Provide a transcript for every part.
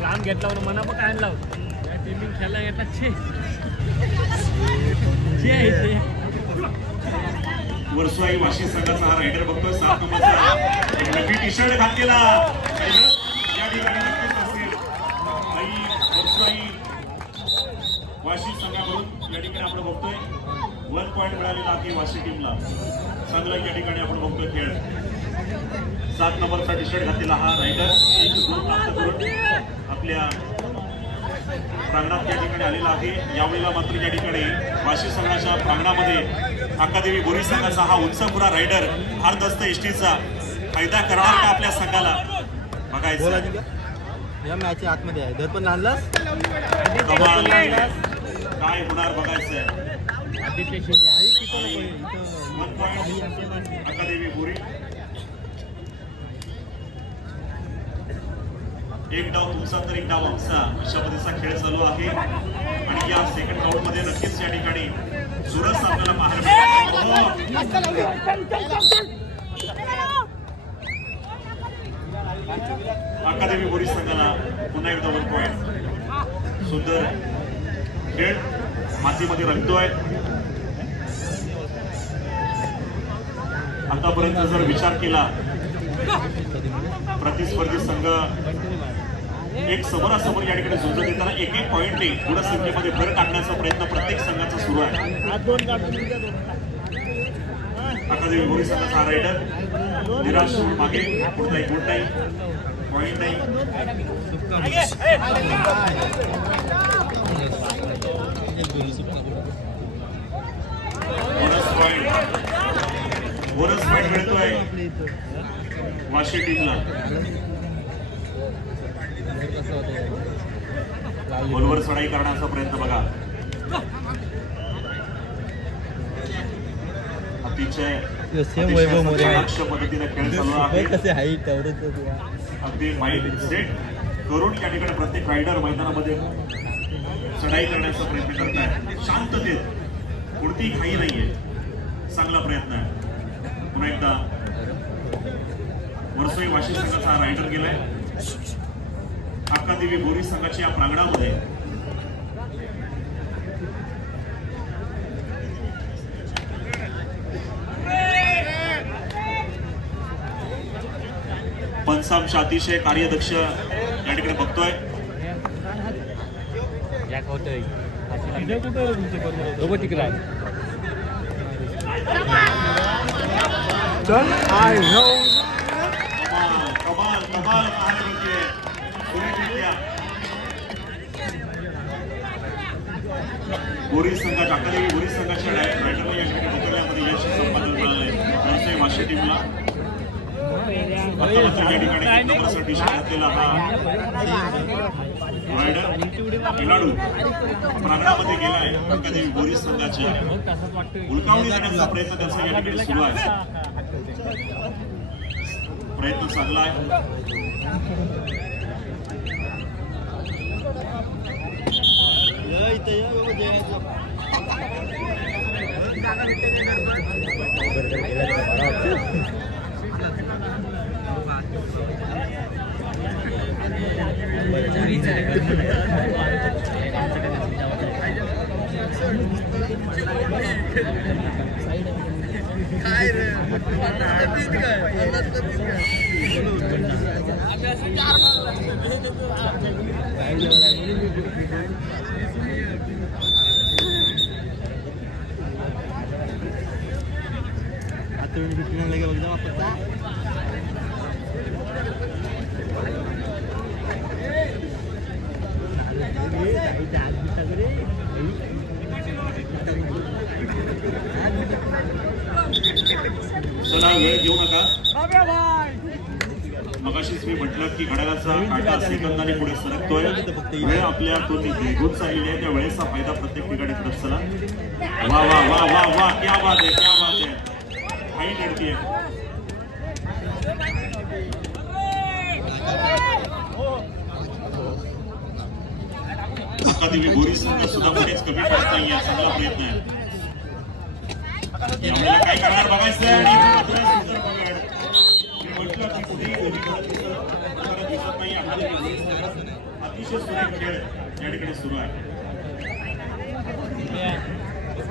लांब घेतला मना पण काय आणला टीमिंग खेळला घेतला वर्षाई वाशी संघाचा हा रायडर बघतोय 7 नंबरचा नवीन टी शर्ट घातलेला या ठिकाणी नक्कीच असेल आई वर्षाई वाशी संघाकडून या ठिकाणी आपण बघतोय 1 पॉइंट मिळालेला आहे वाशी टीमला चांगला या ठिकाणी आपण बघतोय खेळ 7 नंबरचा टी शर्ट घातलेला हा रायडर एक गुण प्राप्त करून आपल्या प्रांगणात या ठिकाणी आलेला आहे यावेळेला मात्र या ठिकाणी वाशी संघाच्या प्रांगणामध्ये अक्कादेवी बोरी संघाचा हा उंचपुरा रायडर भारदस्त एसटीचा फायदा करणार का आपल्या संघाला बघायचं या मॅच आतमध्ये आहे दर्पण आणला काय होणार बघायचं आदित्य शिंदे अक्कादेवी बोरी एक डाव तुमचा तर एक डाव आमचा अशा पद्धतीचा खेळ चालू आहे आणि या सेकंड राऊंड मध्ये नक्कीच या ठिकाणी चुरस आपल्याला पाहायला अक्कादेवी बोरी संघाला पुन्हा एकदा 1 पॉइंट सुंदर खेळ मातीमध्ये रंगतोय आतापर्यंत जर विचार केला प्रतिस्पर्धी संघ एक समोरासमोर या ठिकाणी झुंज देताना एक पॉइंटने थोड्या संख्येमध्ये भर टाकण्याचा प्रयत्न प्रत्येक संघाचा सुरू आहे अक्कादेवी बोरी संघाचा रायडर निराश मागे पुढचा एक गुड नाही पॉइंट नाही बोनस पॉइंट मिळतोय वाशी टीमला बरोबर चढाई करण्याचा प्रयत्न बघा अतिशय पद्धतीने खेळ चालू आहे अगदी माइंड सेट करून या ठिकाणी प्रत्येक रायडर मैदानामध्ये चढाई करण्याचा प्रयत्न करताय शांततेत कोणतीही घाई नाहीये चांगला प्रयत्न आहे पुन्हा एकदा वर्षाई वाशी संघाचा रायडर गेलाय अक्कादेवी बोरी संघाच्या या प्रांगणामध्ये पंचांश अतिशय कार्यदक्ष या ठिकाणी बघतोय कमाल कमाल बोरी संघाच्या अक्कादेवी बोरी संघाच्या रायडरला या ठिकाणी बदलण्यामध्ये यश संपादन मिळालंय व्यवसाय वाशी टीमला या ठिकाणी 1 नंबरचा टी शर्ट घातलेला हा रायडर खेळाडू प्रांगणामध्ये गेलाय अक्कादेवी बोरी संघाच्या उलकावणी करण्याचा प्रयत्न त्याचा या ठिकाणी सुरू आहे प्रयत्न चांगला आहे चला वेळ घेऊ नका मगाशीच मी म्हटलं की घड्याळाचा काटा सेकंदाने पुढे सरकतोय वेळ आपल्यातून निघून चाललेली आहे त्या वेळेचा फायदा प्रत्येक ठिकाणी करत चला वा वा वा वा वा क्या बात आहे काही लढती आहे अक्कादेवी बोरी संघ सुद्धा बरेच कमी पडत नाही चांगला प्रयत्न आहे यावेळेला काय करणार बघायचं आणि म्हटलं की कोणतीही भूमिका दिसत नाही. अतिशय सुरेख खेळ या ठिकाणी सुरू आहे.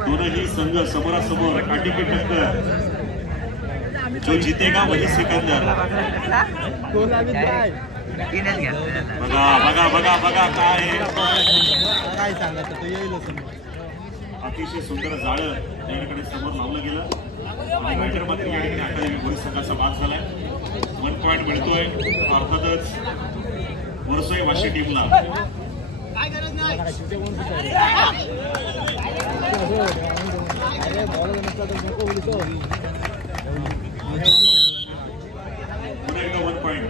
दोनही संघ समोरासमोर काटेकी टक्कर. जो जीतेगा वही सिकंदर. बघा बघा बघा बघा काय सांगायचं तो येईलच. अतिशय सुंदर जाळं या ठिकाणी समोर लावलं गेलं आणि रायडर मात्र या ठिकाणी अकादमी भोरी संघाचा बाद झालाय. 1 पॉइंट मिळतोय अर्थातच वरसोई वाशी टीमला. पुन्हा एकदा 1 पॉइंट.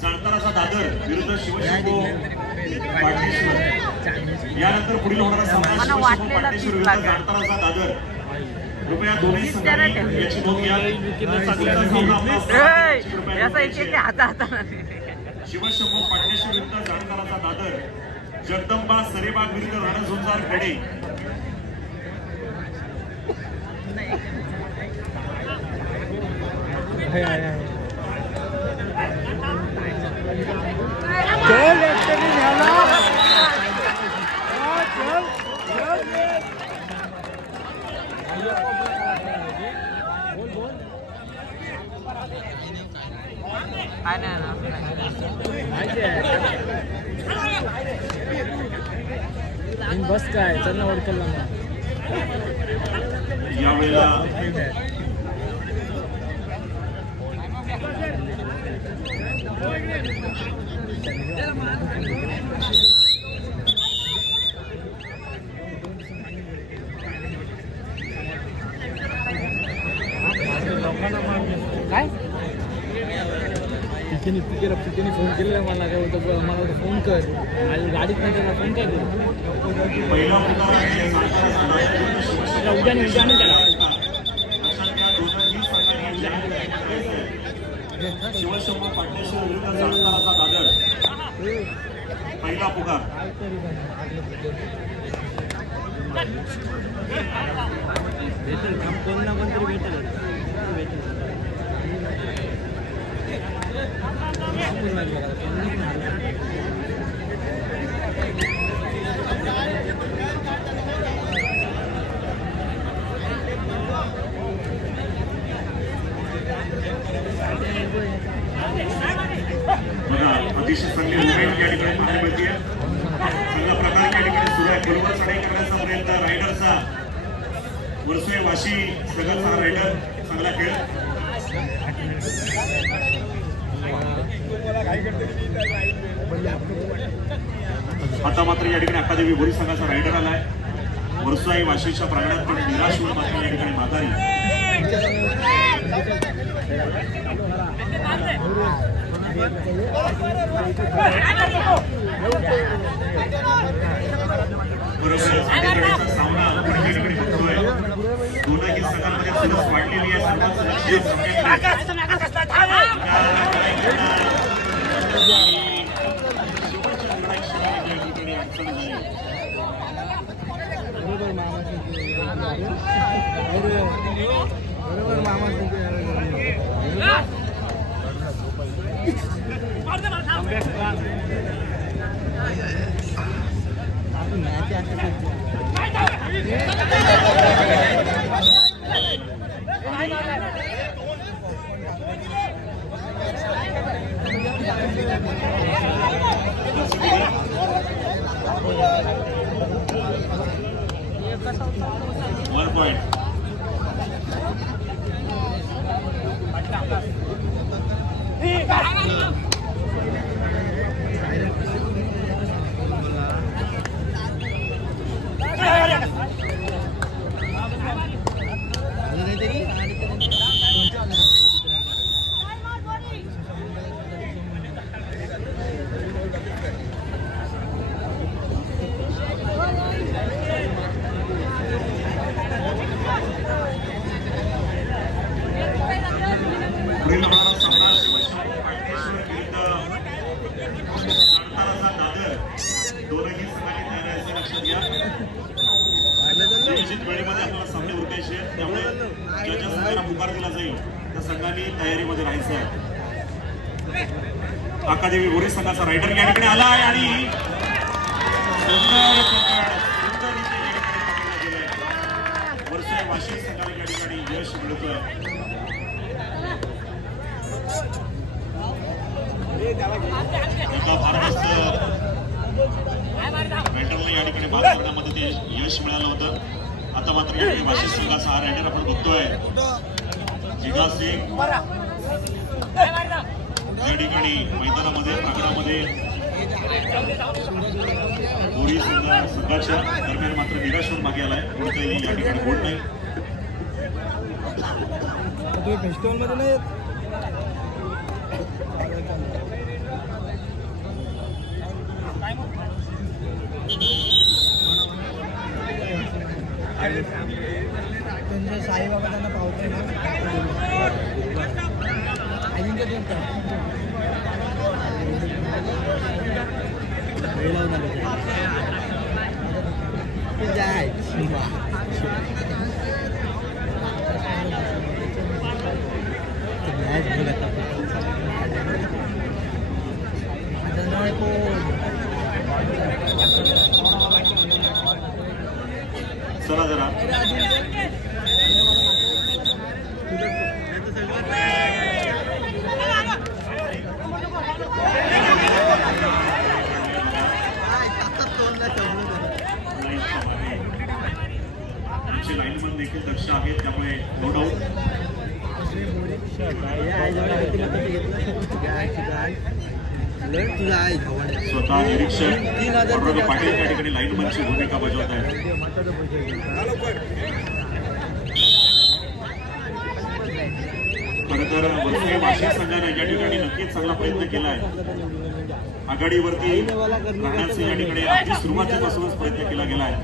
साताराचा दादर विरुद्ध शिवशंभू पाटणेश्वर. यानंतर पुढील होणारा सामना शिवशंभू पाटणेश्वर विरुद्ध साताराचा दादर. कृपया दोन्ही संघांनी याची नोंद घ्या. शिवशंभू पाटणेश्वर विरुद्ध साताराचा दादर. जगदंबा सरेबाग विरुद्ध राणा झुंजार खेडे. बस काय चल ना वडकल यावेळेला काय तिथे फोन केलेला मला काय होतं मला फोन कर माझ्या गाडीत नाही त्याला फोन काय करू उद्या नाही त्याला शिवशंभू पाटणेश्वर विरुद्ध साताराचा दादर. पहिला पुकार. भेटेल कोण ना कोणतरी भेटेल. बघा अतिशय चांगली मुवमेंट या ठिकाणी पाहायला मिळते. चांगला प्रकार या ठिकाणी सुरू आहे. बरोबर चढाई करण्याचा प्रयत्न रायडरचा. वरसोई वाशी सगळ्याचा रायडर. चांगला खेळ. आता मात्र या ठिकाणी अकादमी भोरी संघाचा रायडर आलाय. वरसोई वाशीच्या प्रांगणात पण निराश होऊन मात्र या ठिकाणी माघारी. बरोबर सामना आपण या ठिकाणी बघतोय. दोनही संघांमध्ये सरस वाढलेली आहे. One point. पुढील होणारा सामना शिवशंभू पाटणेश्वर पुकार दिला जाईल त्या संघाने तयारीमध्ये राहायचं आहे. अकादेमी बोरी संघाचा रायडर या ठिकाणी आला आहे आणि वर्षा वाशी संघाला या ठिकाणी यश मिळतोय. रायडरला या ठिकाणी भाग करण्यामध्ये ते यश मिळालं होतं. आता मात्र या ठिकाणी वाशी संघाचा हा रायडर आपण बघतोय जिगा सिंग या ठिकाणी मैदानामध्ये प्रांगणामध्ये बोरी संघाच्या दरम्यान मात्र निराशून मागे आलाय. कोणताही या ठिकाणी गोल नाही. फेस्टिवल मध्ये नाही साईबाबा त्यांना पावतोय ना चला जरा लाईनमन देखील दक्ष आहेत त्यामुळे नो डाऊट स्वतः निरीक्षक पाटील त्या ठिकाणी लाईनमनची भूमिका बजावत आहे. खरं तर वर्षे वाशी संघाने या ठिकाणी नक्कीच चांगला प्रयत्न केला आहे. आघाडीवरती राहण्याचा या ठिकाणी अगदी सुरुवातीपासूनच प्रयत्न केला गेला आहे.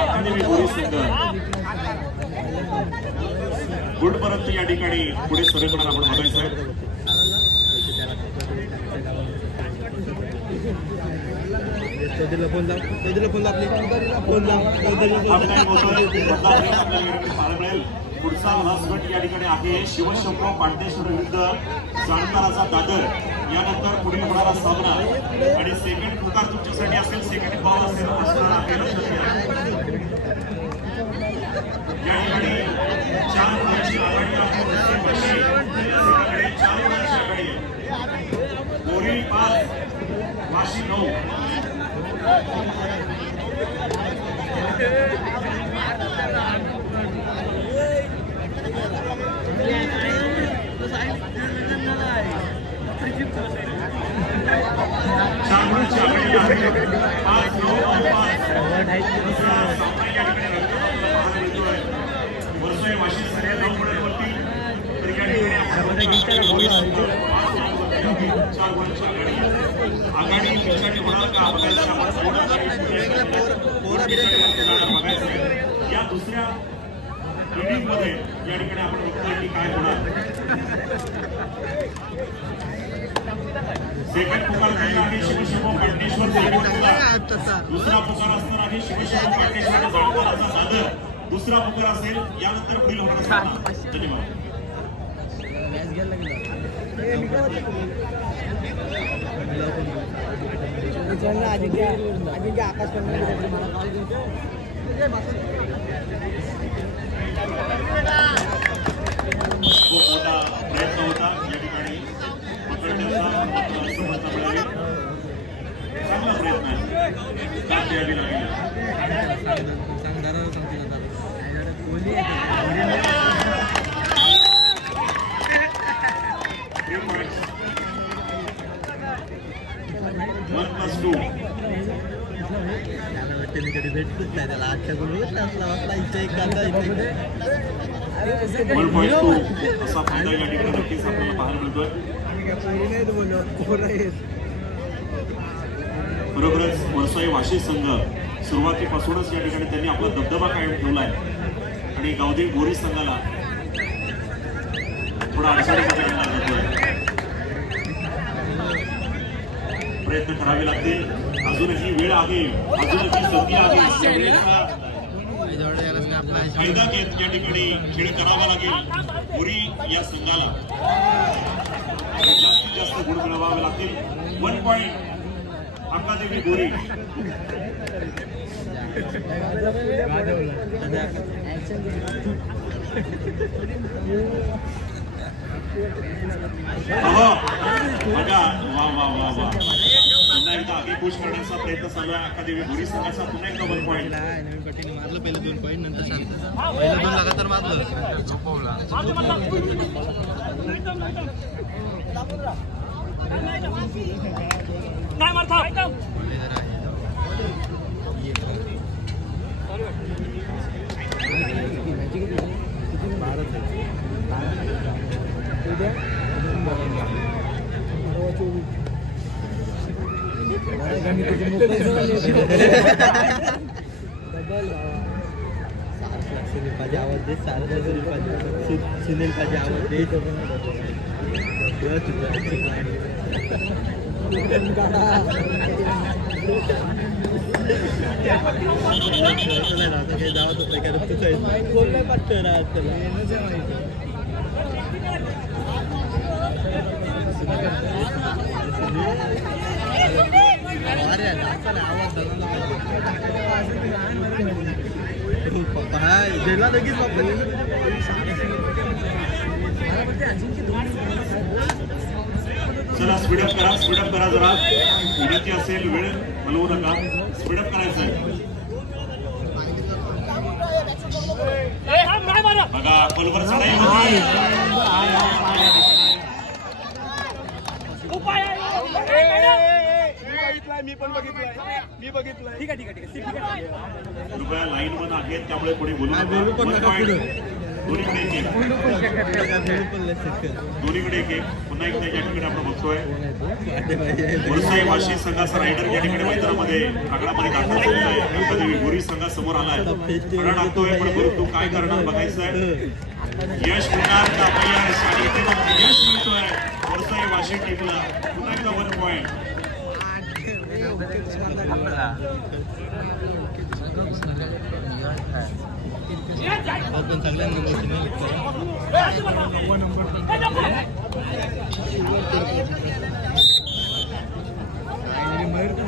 अकादेमी बोरी संघ गुडपर्यंत या ठिकाणी पुढे सरकणार आपण बघायचं आहे. पुढचा लास्ट गट या ठिकाणी आहे शिवशंभू पांडेश्वर विरुद्ध जाणकाराचा दादर. यानंतर पुढे होणारा सामना आणि सेकंड पुकार तुमच्यासाठी असेल. सेकंड बॉल असेल असणार आहे. या ठिकाणी 4 गुणांची आघाडी आहे. 4 गुणांची आघाडी आहे. बोरी 5 वाशी 9. आघाडी पिछाडी होणार का या दुसऱ्या इनिंग मध्ये या ठिकाणी आपण बघतोय की काय होणार. सेकंड पुकार आहे शिवशंभू पांडेश्वर. दुसरा पुकार असणार आहे शिवशंभू पांडेश्वर जाणकाराचा दादर. दुसरा पुकार असेल. यानंतर पुढील होणारा सामना. धन्यवाद. आकाश खूप मोठा प्रयत्न होता या ठिकाणी पकडण्याचा. चांगला प्रयत्न आहे. द्यावी लागेल. भेटतच नाही त्याला. आजच्या गुरुला इथे एक कांदा 1.2 असा फायदा या ठिकाणी नक्कीच आपल्याला पाहायला मिळतोय. बरोबरच वर्षाई वाशी संघ सुरुवातीपासूनच या ठिकाणी त्यांनी आपला दबदबा कायम ठेवलाय आणि गावदेवी बोरी संघाला थोडा अडचणीमध्ये आणला जातोय. प्रयत्न करावे लागतील. अजूनही वेळ आहे. अजूनही संधी आहे. कैदा घेत या ठिकाणी खेळ करावा लागेल बोरी या संघाला. जास्तीत जास्त गुण मिळवावे लागतील. 1 पॉइंट अकादेमी बोरी. बघा वा वा वा वा पुन्हा एकदा आगेकूच करण्याचा प्रयत्न चालू आहे अकादेमी बोरी संघाचा. पुन्हा एकदा 1 पॉइंट मारलं पहिलं 2 पॉइंट नंतर शांत पहिलं 2 लगातार मारलं नाही मारता सुनील पाहिजे आवाज दे सारखा सुनील पाहिजे आवाज दे दिला लगेच चला स्पीडअप करा जरा विनंती असेल वेळ हलवू नका स्पीडअप करायचं आहे. बघा बरोबर चढाई होती. मी बघितलंय. ठीक आहे. कृपया लाईन वन आहेत त्यामुळे पुढे बोलू नका. दोन्हीकडे एक पुन्हा एकदा या ठिकाणी आपण बघतोय वरसाई वाशी संघाचा रायडर या ठिकाणी मैदानामध्ये आकडामध्ये दाखल झालेला आहे. अकादेमी बोरी संघा समोर आलाय. आकडा टाकतोय पण बोलू तू काय करणार बघायचं आहे. यश मिळणार का अपयश आणि इथे यश मिळतोय वरसाई वाशी टीमला. पुन्हा एकदा 1 पॉइंट. आपण सगळ्यांना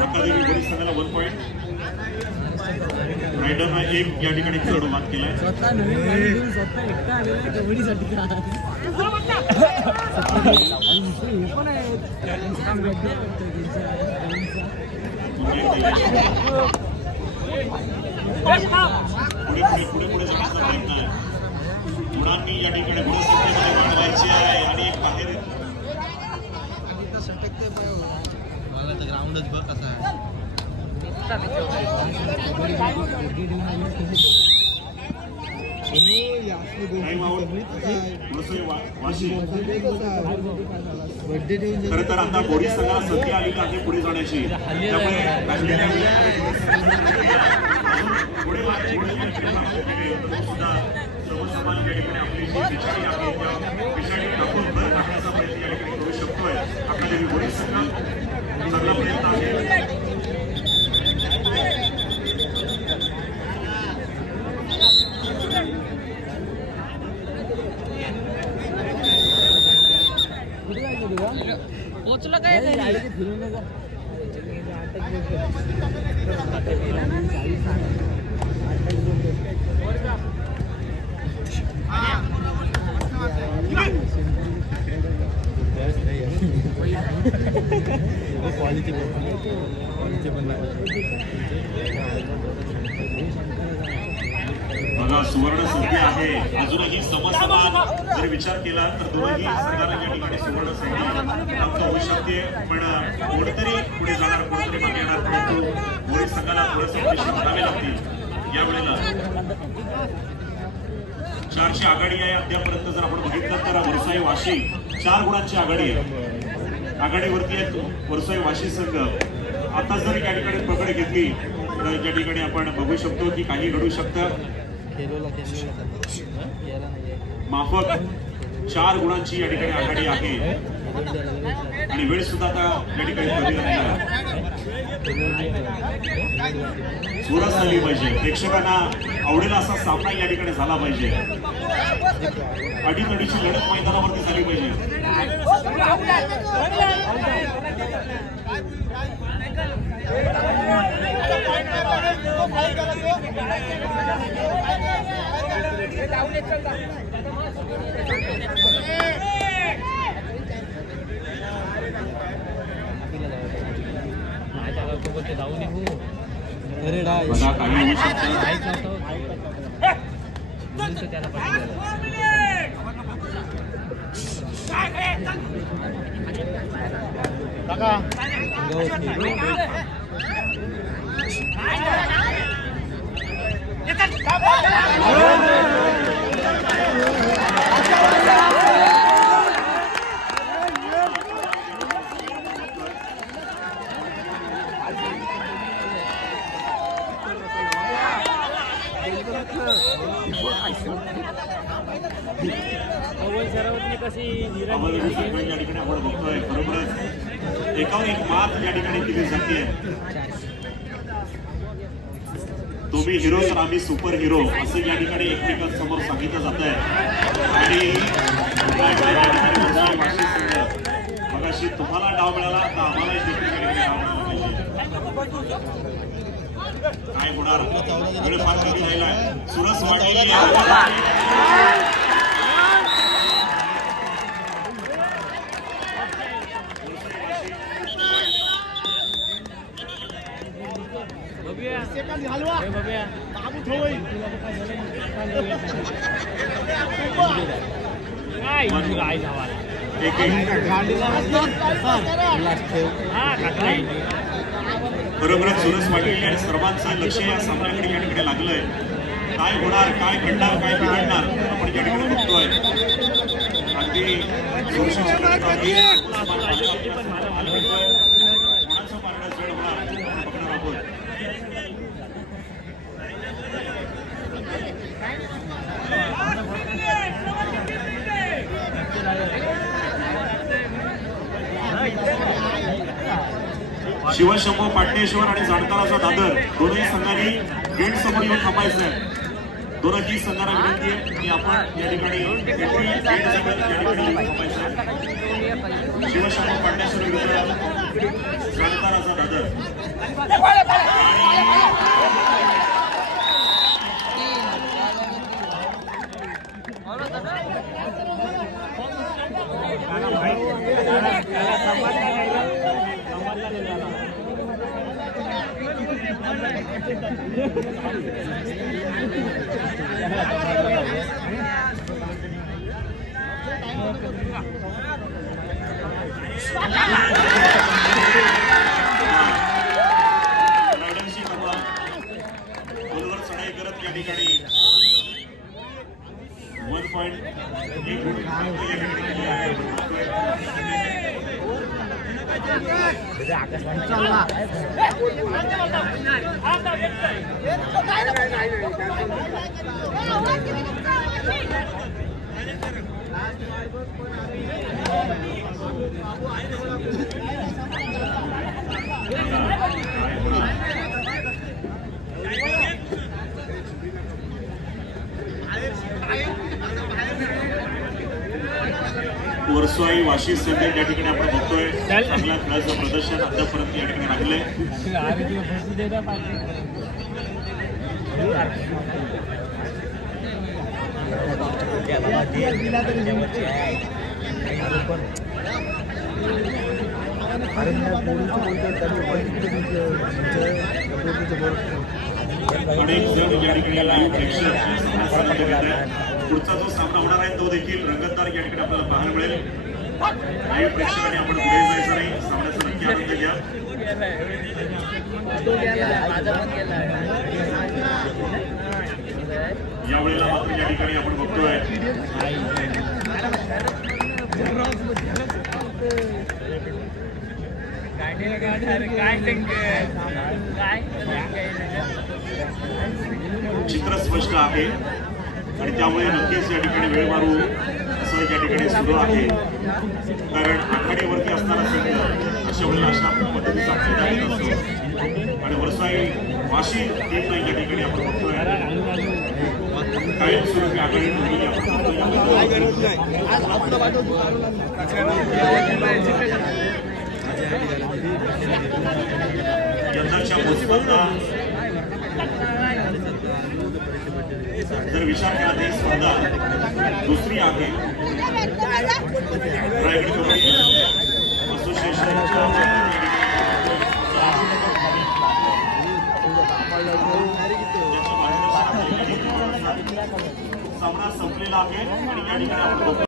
अकादेमी बोरी संघाला 1 पॉइंट. रायडरनं 1 या ठिकाणी खेळ मात केलाय. पुढे जाण्याचा प्रयत्न आहे. मुलांनी या ठिकाणी गुणसंख्येमध्ये वाढ व्हायची आहे आणि एक बाहेर मला तर ग्राउंडच बघ कसा आहे. खरं तर आता बोरी संघाला संधी आली आहे पुढे जाण्याची. करू शकतोय अकादेमी बोरी संघ चांगला प्रयत्न आहे. पोचलं काय बघा सुवर्ण संधी आहे. अजूनही समसमान जर विचार केला तर दोन्ही संघाला या ठिकाणी सुवर्ण संधी प्राप्त होऊ शकते. पण कोणतरी पुढे जाणार कोणतरी मागे येणार परंतु बोरी संघाला थोडंसं अपयश मानावे लागतील. यावेळेला 4ची आघाडी आहे अद्यापर्यंत. जर आपण बघितलं तर वरसाई वाशी 4 गुणांची आघाडी आहे. आघाडीवरती आहे वरसाई वाशी संघ. आता जर या ठिकाणी पकड घेतली तर या ठिकाणी आपण बघू शकतो की काही घडू शकतं. माफक 4 गुणांची या ठिकाणी आघाडी आहे आणि वेळ सुद्धा आता या ठिकाणी कमी झालेला आहे. चुरस झाली पाहिजे, प्रेक्षकांना आवडेल असा सामना या ठिकाणी झाला पाहिजे, अडीतडीची लढत मैदानावरती झाली पाहिजे. बघा काही होऊ शकतं. या ठिकाणी आपण बघतोय बरोबरच एकावर एक मात या ठिकाणी दिली जाते. तुम्ही हिरो तर आम्ही सुपर हिरो असं या ठिकाणी एकमेकांसमोर सांगितलं जात आहे. आणि मगाशी तुम्हाला डाव मिळाला तर आम्हाला काय होणार, वेळ फार कमी राहिला आहे. सुरस वाढलेली बरोबरच सुरस वाढलेली आणि सर्वांचं लक्ष या सामन्याकडे या ठिकाणी लागलंय. काय होणार, काय घडणार, काय बिघडणार आपण या ठिकाणी बघतोय. अगदी कोणाचं मारण्यास वेळ होणार बघणार आहोत. शिवशंभू पाटणेश्वर आणि जाणकाराचा दादर दोनही संघांनी गेट समोर येऊन थांबायचं आहे. दोनही संघांना विनंती आहे की आपण या ठिकाणी शिवशंभू पाटणेश्वर विरुद्ध जाणकाराचा दादर. बरोबर चढाई करत या ठिकाणी 1 वर्सोई वाशी सेंटर या ठिकाणी आपण बघतोय. चांगल्या खेळाचं प्रदर्शन आतापर्यंत या ठिकाणी राहिलंय. अनेक जण या ठिकाणी लाईव्ह प्रेक्षक पुढचा जो सामना होणार आहे तो देखील रंगतदार या ठिकाणी आपल्याला पाहायला मिळेल. लाईव्ह प्रेक्षकांनी आपण पुढे जायचं नाही, सामन्याचा नक्की आनंद घ्या. यावेळेला मात्र या ठिकाणी आपण बघतोय चित्र स्पष्ट आहे आणि त्यामुळे नक्कीच या ठिकाणी वेळ मारू असं या ठिकाणी सुरू आहे. कारण आखाडीवरती असणारा संघ अशा वेळेला अशा पद्धतीचा फायदा घेत असतो. आणि वरसाई वाशी टीमला या ठिकाणी आपण बघतोय कायमस्वरूपी आघाडी ठेवलेली आपण यंदाच्या स्पर्धा जर विचार केला तर ही स्पर्धा दुसरी आहे रायगड कबड्डी असोसिएशनच्या सामना संपलेला आहे आणि या ठिकाणी आपण